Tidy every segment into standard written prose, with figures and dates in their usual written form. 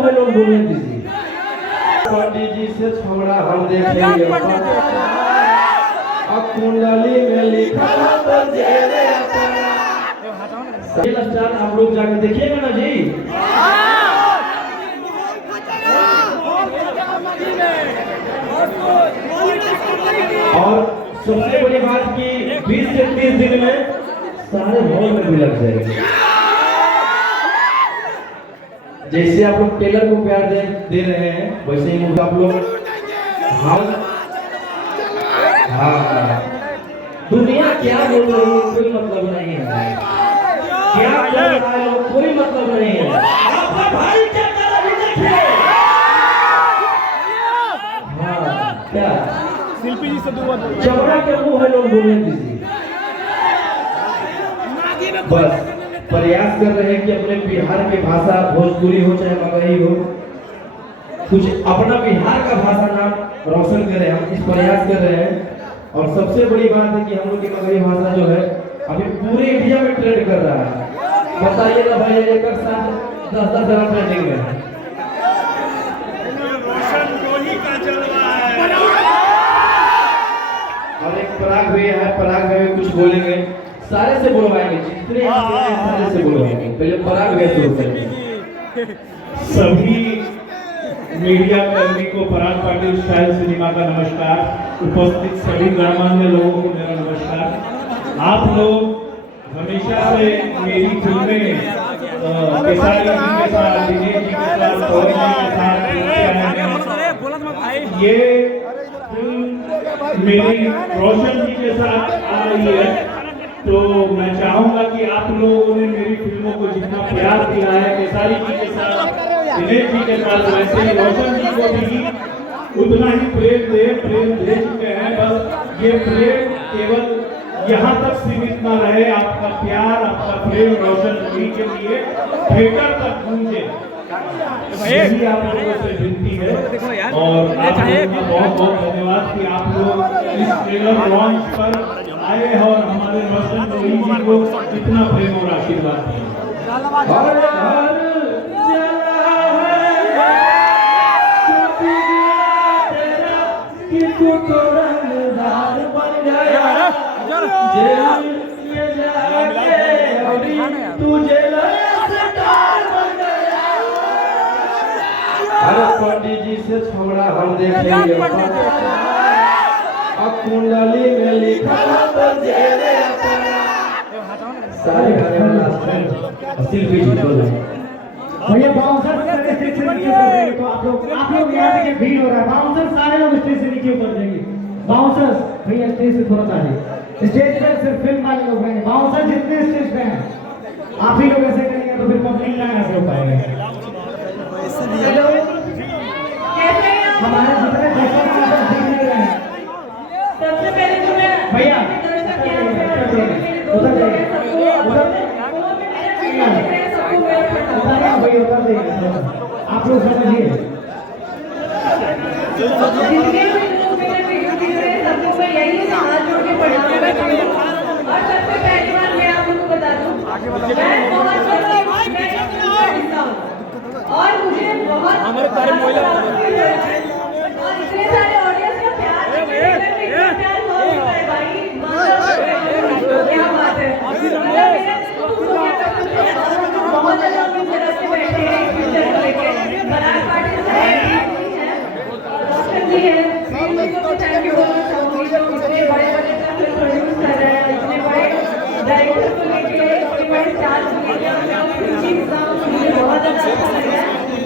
मुंह है लोग बोलने दीजिए। पंडित जी से छोड़ा हम देखेंगे अब कुंडली में लिखा तो जेरे सही स्टार आप लोग जाके देखिएगा ना जी। और सबसे बड़ी बात कि 20 से 30 दिन में सारे हॉल में भी लग जाएंगे। जैसे आप लोग टेलर को प्यार दे रहे हैं वैसे ही आप लोग हाँ दुनिया क्या बोल रही है कोई मतलब नहीं है, क्या कर रहा है कोई मतलब नहीं है। आपका भाई क्या कर रहा है हाँ क्या शिल्पी जी से दुआ चमड़ा के मुंह है लोग बोलने दीजिए। बस प्रयास कर रहे हैं कि अपने बिहार की भाषा भोजपुरी हो चाहे मगही हो कुछ अपना बिहार का भाषा नाम रोशन करें, हम इस प्रयास कर रहे हैं। और सबसे बड़ी बात है कि हम लोग की मगही भाषा जो है अभी पूरे इंडिया में ट्रेंड कर रहा है। बताइए ना भाई एक साथ 10-10 जगह ट्रेंडिंग में है। और एक पराग भैया है, पराग भैया कुछ बोलेंगे, सारे से बुलवाएंगे जितने सारे से बुलवाएंगे। पहले पराग भैया शुरू करेंगे। सभी मीडिया कर्मी को पराग पाटिल स्टाइल सिनेमा का नमस्कार। उपस्थित सभी गणमान्य लोगों को मेरा नमस्कार। आप लोग हमेशा से मेरी फिल्में केसारी जी के साथ, दिनेश जी के साथ, पवन जी के साथ, ये फिल्म मेरी रोशन जी के साथ आ रही है। तो मैं चाहूंगा कि आप लोगों ने मेरी फिल्मों को जितना प्यार दिया है केसारी जी के साथ, दिनेश जी के साथ, वैसे ही रोशन जी को भी उतना ही प्रेम दे चुके हैं। बस ये प्रेम केवल यहाँ तक सीमित न रहे, आपका प्यार आपका प्रेम रोशन जी के लिए थिएटर तक पहुंचे, यही आप लोगों से विनती है। और आप लोगों का बहुत बहुत धन्यवाद कि आप लोग इस ट्रेलर लॉन्च पर आए और हमारे रोशन जी को इतना प्रेम और आशीर्वाद दिया। तू तो रंगदार बन गया जेल में जाके तुझे स्टार बन गया। अरे पंडित जी से छोड़ा हम देखेंगे अब कुंडली में लिखा तो जेरे सारे शिल्पी जी बोले भैया बाउंसर सारे स्टेज से नीचे उतर जाएंगे। तो आप लोग यहाँ देखिए भीड़ हो रहा है। बाउंसर सारे लोग स्टेज से नीचे उतर जाएंगे। बाउंसर भैया स्टेज से थोड़ा सा स्टेज पे सिर्फ फिल्म वाले लोग रहेंगे। बाउंसर जितने स्टेज पे हैं आप ही लोग ऐसे करेंगे तो फिर पब्लिक ना ऐसे हो पाएगा। हमारे जितने दर्शक देखने रहे हैं सबसे पहले तो मैं भैया उधर जाइए आप लोग समझिए यही हाथ जोड़ के प्रणाम करती हूँ। और सबसे पहली बात मैं आप लोगों को बता दूँ और मुझे बहुत और इतने सारे ऑडियंस का प्यार प्यार भाई क्या बात है। बहुत ज्यादा बैठे हैं फ्यूचर को लेके पराग पाटिल जी है थैंक यू बोलना चाहूंगी जो इतने बड़े फिल्म प्रोड्यूस कर रहे हैं, इतने बड़े डायरेक्टर को लेके इतने बड़े स्टार को लेके मुझे बहुत ज्यादा अच्छा लग रहा है।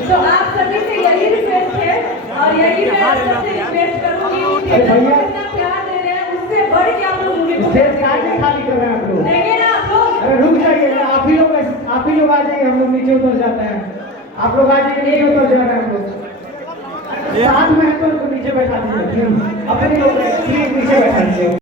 तो आप सभी से यही रिक्वेस्ट है और यही मैं आप सबसे रिक्वेस्ट करूंगी कि जितना प्यार दे रहे हैं उससे बढ़ के आप लोग मूवी को खाली कर रहे हैं आप लोग। देंगे ना आप लोग। अरे रुक जाइए, आप ही लोग आ जाइए। हम लोग नीचे उतर जाते हैं, आप लोग आ जाइए। नीचे उतर जा रहे हैं हम लोग। साथ में तो नीचे बैठा दीजिए, अपने लोग नीचे बैठा दीजिए।